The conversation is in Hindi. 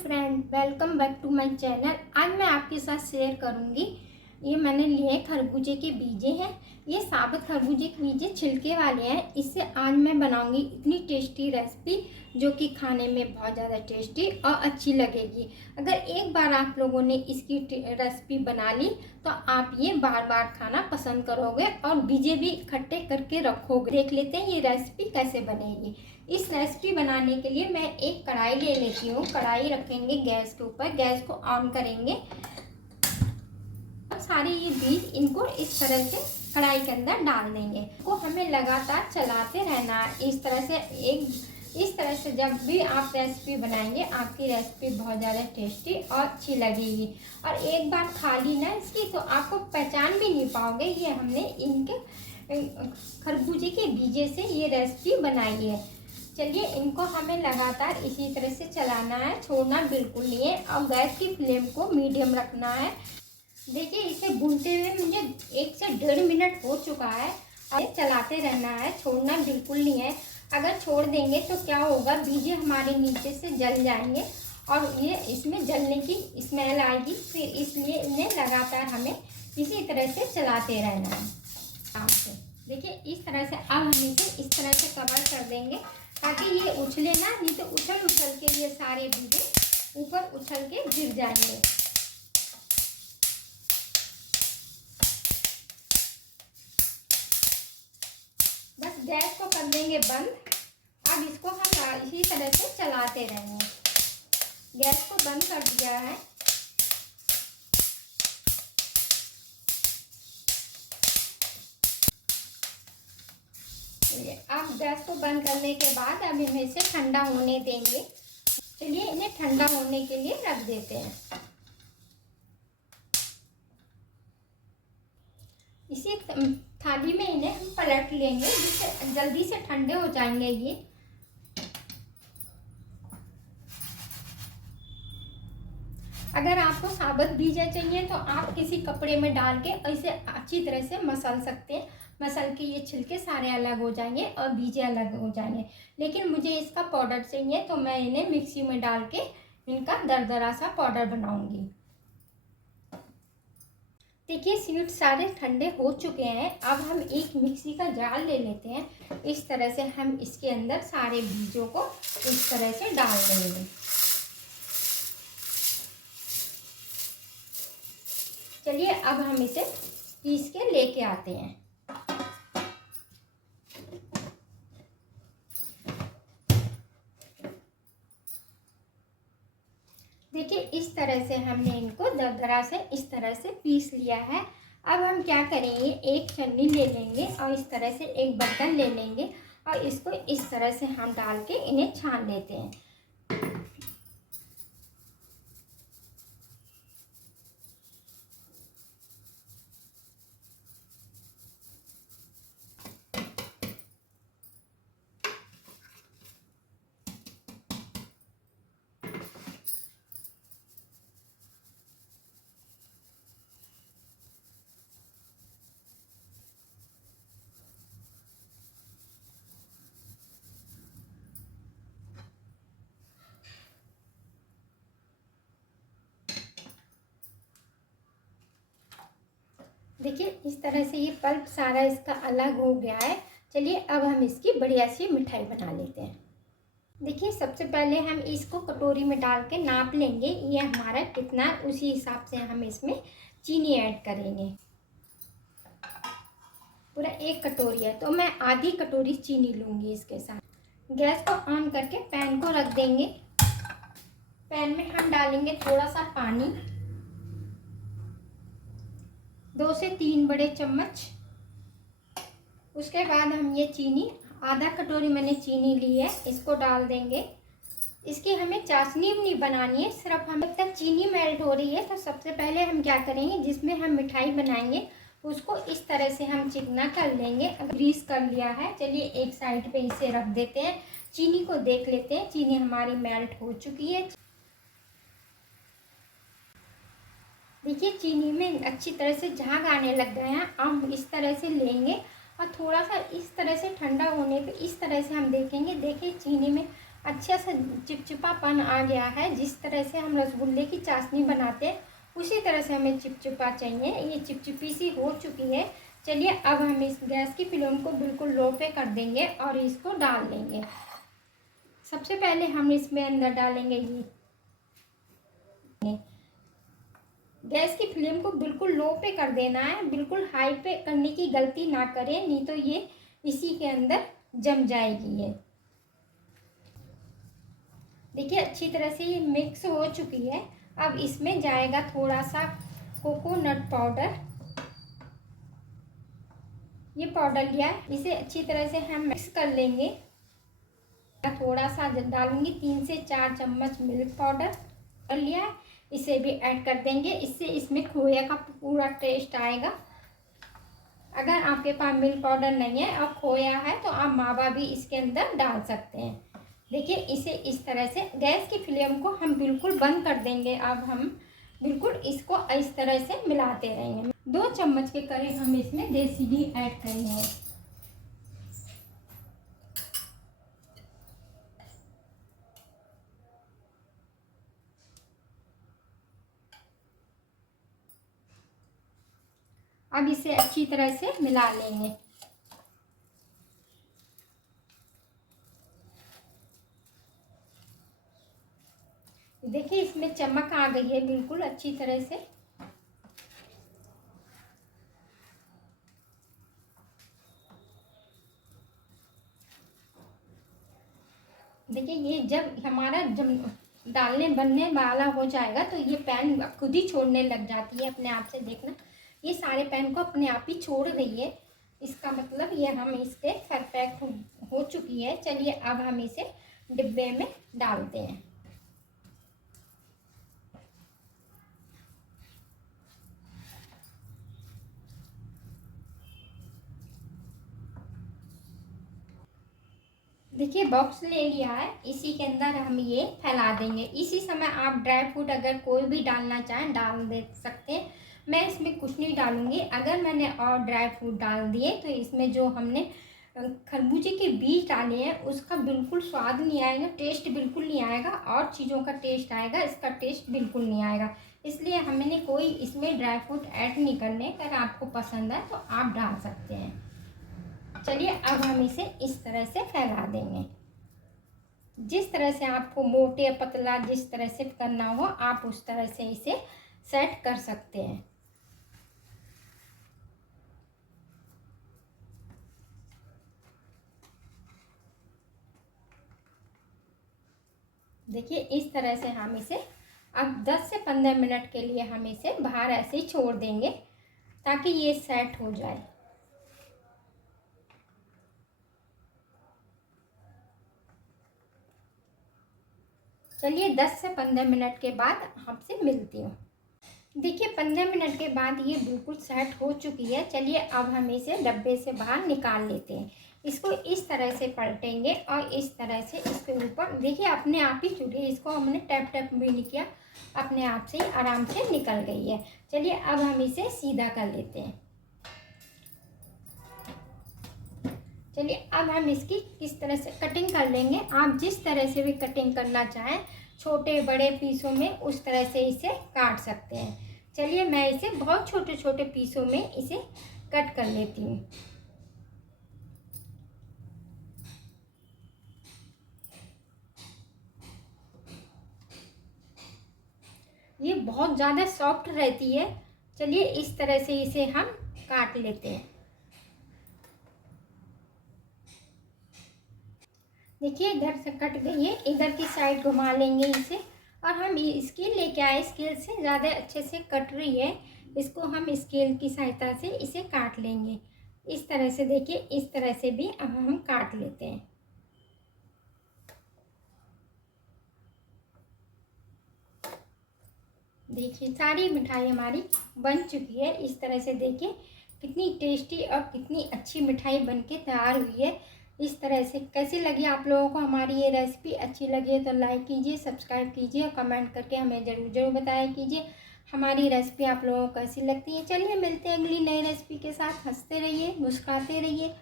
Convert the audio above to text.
Friend, welcome back to my channel. आज मैं आपके साथ शेयर करूंगी, ये मैंने लिए खरबूजे के बीजे हैं। ये साबुत खरबूजे के बीजे छिलके वाले हैं। इससे आज मैं बनाऊंगी इतनी टेस्टी रेसिपी जो कि खाने में बहुत ज़्यादा टेस्टी और अच्छी लगेगी। अगर एक बार आप लोगों ने इसकी रेसिपी बना ली तो आप ये बार बार खाना पसंद करोगे और बीजे भी इकट्ठे करके रखोगे। देख लेते हैं ये रेसिपी कैसे बनेगी। इस रेसिपी बनाने के लिए मैं एक कढ़ाई ले लेती हूँ। कढ़ाई रखेंगे गैस के ऊपर, गैस को ऑन करेंगे। सारे ये बीज इनको इस तरह से कढ़ाई के अंदर डाल देंगे। को हमें लगातार चलाते रहना है। इस तरह से जब भी आप रेसिपी बनाएंगे आपकी रेसिपी बहुत ज़्यादा टेस्टी और अच्छी लगेगी। और एक बार खा ली ना इसकी तो आपको पहचान भी नहीं पाओगे ये हमने इनके खरबूजे के बीजे से ये रेसिपी बनाई है। चलिए इनको हमें लगातार इसी तरह से चलाना है, छोड़ना बिल्कुल नहीं है। और गैस की फ्लेम को मीडियम रखना है। देखिए इसे भूनते हुए मुझे 1 से 1.5 मिनट हो चुका है। अब चलाते रहना है, छोड़ना बिल्कुल नहीं है। अगर छोड़ देंगे तो क्या होगा, बीजे हमारे नीचे से जल जाएंगे और ये इसमें जलने की स्मेल आएगी। फिर इसलिए इन्हें लगातार हमें इसी तरह से चलाते रहना है। देखिए इस तरह से अब हम इसे इस तरह से कवर कर देंगे ताकि ये उछले ना, नहीं तो उछल उछल के ये सारे बीजे ऊपर उछल के गिर जाएंगे। बस गैस को कर देंगे बंद। अब इसको हम इसी तरह से चलाते रहेंगे। गैस को बंद कर दिया है। अब गैस को बंद करने के बाद अब इन्हें इसे ठंडा होने देंगे। चलिए इन्हें ठंडा होने के लिए रख देते हैं। इसी थाली में इन्हें हम पलट लेंगे जिससे जल्दी से ठंडे हो जाएंगे ये। अगर आपको साबुत बीजा चाहिए तो आप किसी कपड़े में डाल के इसे अच्छी तरह से मसल सकते हैं। मसल के ये छिलके सारे अलग हो जाएंगे और बीजे अलग हो जाएंगे। लेकिन मुझे इसका पाउडर चाहिए तो मैं इन्हें मिक्सी में डाल के इनका दरदरा सा पाउडर बनाऊंगी। देखिए सीड्स सारे ठंडे हो चुके हैं। अब हम एक मिक्सी का जार ले लेते हैं। इस तरह से हम इसके अंदर सारे बीजों को इस तरह से डाल देंगे। चलिए अब हम इसे पीस के लेके आते हैं। देखिए इस तरह से हमने इनको दरदरा से इस तरह से पीस लिया है। अब हम क्या करेंगे, एक छन्नी ले लेंगे और इस तरह से एक बर्तन ले लेंगे और इसको इस तरह से हम डाल के इन्हें छान लेते हैं। देखिए इस तरह से ये पल्प सारा इसका अलग हो गया है। चलिए अब हम इसकी बढ़िया सी मिठाई बना लेते हैं। देखिए सबसे पहले हम इसको कटोरी में डाल के नाप लेंगे ये हमारा कितना, उसी हिसाब से हम इसमें चीनी ऐड करेंगे। पूरा 1 कटोरी है तो मैं आधी कटोरी चीनी लूँगी इसके साथ। गैस को ऑन करके पैन को रख देंगे। पैन में हम डालेंगे थोड़ा सा पानी, 2 से 3 बड़े चम्मच। उसके बाद हम ये चीनी, आधा कटोरी मैंने चीनी ली है, इसको डाल देंगे। इसकी हमें चाशनी नहीं बनानी है, सिर्फ हम जब तक चीनी मेल्ट हो रही है तो सबसे पहले हम क्या करेंगे, जिसमें हम मिठाई बनाएंगे उसको इस तरह से हम चिकना कर लेंगे। अब ग्रीस कर लिया है। चलिए एक साइड पे इसे रख देते हैं। चीनी को देख लेते हैं, चीनी हमारी मेल्ट हो चुकी है। देखिए चीनी में अच्छी तरह से झाग आने लग गए हैं। हम इस तरह से लेंगे और थोड़ा सा इस तरह से ठंडा होने पे इस तरह से हम देखेंगे। देखिए चीनी में अच्छा सा चिपचिपापन आ गया है। जिस तरह से हम रसगुल्ले की चाशनी बनाते हैं उसी तरह से हमें चिपचिपा चाहिए। ये चिपचिपी सी हो चुकी है। चलिए अब हम इस गैस की फ्लेम को बिल्कुल लो पे कर देंगे और इसको डाल लेंगे। सबसे पहले हम इसमें अंदर डालेंगे ये, गैस की फ्लेम को बिल्कुल लो पे कर देना है, बिल्कुल हाई पे करने की गलती ना करें, नहीं तो ये इसी के अंदर जम जाएगी। ये देखिए अच्छी तरह से ये मिक्स हो चुकी है। अब इसमें जाएगा थोड़ा सा कोकोनट पाउडर। ये पाउडर लिया है, इसे अच्छी तरह से हम मिक्स कर लेंगे। थोड़ा सा डालूंगी 3 से 4 चम्मच मिल्क पाउडर कर लिया है, इसे भी ऐड कर देंगे। इससे इसमें खोया का पूरा टेस्ट आएगा। अगर आपके पास मिल्क पाउडर नहीं है और खोया है तो आप मावा भी इसके अंदर डाल सकते हैं। देखिए इसे इस तरह से गैस की फ्लेम को हम बिल्कुल बंद कर देंगे। अब हम बिल्कुल इसको इस तरह से मिलाते रहेंगे। 2 चम्मच के करीब हम इसमें देसी घी ऐड करेंगे। अब इसे अच्छी तरह से मिला लेंगे। देखिए इसमें चमक आ गई है बिल्कुल अच्छी तरह से। देखिए ये जब हमारा डालने बनने वाला हो जाएगा तो ये पैन खुद ही छोड़ने लग जाती है अपने आप से। देखना ये सारे पैन को अपने आप ही छोड़ रही है। इसका मतलब ये हम इसके परफेक्ट हो चुकी है। चलिए अब हम इसे डिब्बे में डालते हैं। देखिए बॉक्स ले लिया है, इसी के अंदर हम ये फैला देंगे। इसी समय आप ड्राई फ्रूट अगर कोई भी डालना चाहें डाल दे सकते हैं। मैं इसमें कुछ नहीं डालूंगी। अगर मैंने और ड्राई फ्रूट डाल दिए तो इसमें जो हमने खरबूजे के बीज डाले हैं उसका बिल्कुल स्वाद नहीं आएगा, टेस्ट बिल्कुल नहीं आएगा। और चीज़ों का टेस्ट आएगा, इसका टेस्ट बिल्कुल नहीं आएगा। इसलिए हमने कोई इसमें ड्राई फ्रूट ऐड नहीं करने। अगर आपको पसंद है तो आप डाल सकते हैं। चलिए अब हम इसे इस तरह से फैला देंगे। जिस तरह से आपको मोटे पतला जिस तरह से करना हो आप उस तरह से इसे सेट कर सकते हैं। देखिए इस तरह से हम इसे अब 10 से 15 मिनट के लिए हम इसे बाहर ऐसे ही छोड़ देंगे ताकि ये सेट हो जाए। चलिए 10 से 15 मिनट के बाद आपसे मिलती हूँ। देखिए 15 मिनट के बाद ये बिल्कुल सेट हो चुकी है। चलिए अब हम इसे डब्बे से बाहर निकाल लेते हैं। इसको इस तरह से पलटेंगे और इस तरह से इसके ऊपर देखिए अपने आप ही छूटी। इसको हमने टैप टैप भी नहीं किया, अपने आप से ही आराम से निकल गई है। चलिए अब हम इसे सीधा कर लेते हैं। चलिए अब हम इसकी किस तरह से कटिंग कर लेंगे। आप जिस तरह से भी कटिंग करना चाहें छोटे बड़े पीसों में उस तरह से इसे काट सकते हैं। चलिए मैं इसे बहुत छोटे छोटे पीसों में इसे कट कर लेती हूँ। ये बहुत ज़्यादा सॉफ्ट रहती है। चलिए इस तरह से इसे हम काट लेते हैं। देखिए इधर से कट गई है, इधर की साइड घुमा लेंगे इसे। और हम ये स्केल लेके आए, स्केल से ज़्यादा अच्छे से कट रही है। इसको हम स्केल की सहायता से इसे काट लेंगे इस तरह से। देखिए इस तरह से भी अब हम काट लेते हैं। देखिए सारी मिठाई हमारी बन चुकी है। इस तरह से देखिए कितनी टेस्टी और कितनी अच्छी मिठाई बनके तैयार हुई है। इस तरह से कैसी लगी आप लोगों को हमारी ये रेसिपी? अच्छी लगी है तो लाइक कीजिए, सब्सक्राइब कीजिए और कमेंट करके हमें ज़रूर बताया कीजिए हमारी रेसिपी आप लोगों को कैसी लगती है। चलिए मिलते हैं अगली नई रेसिपी के साथ। हंसते रहिए, मुस्कुराते रहिए।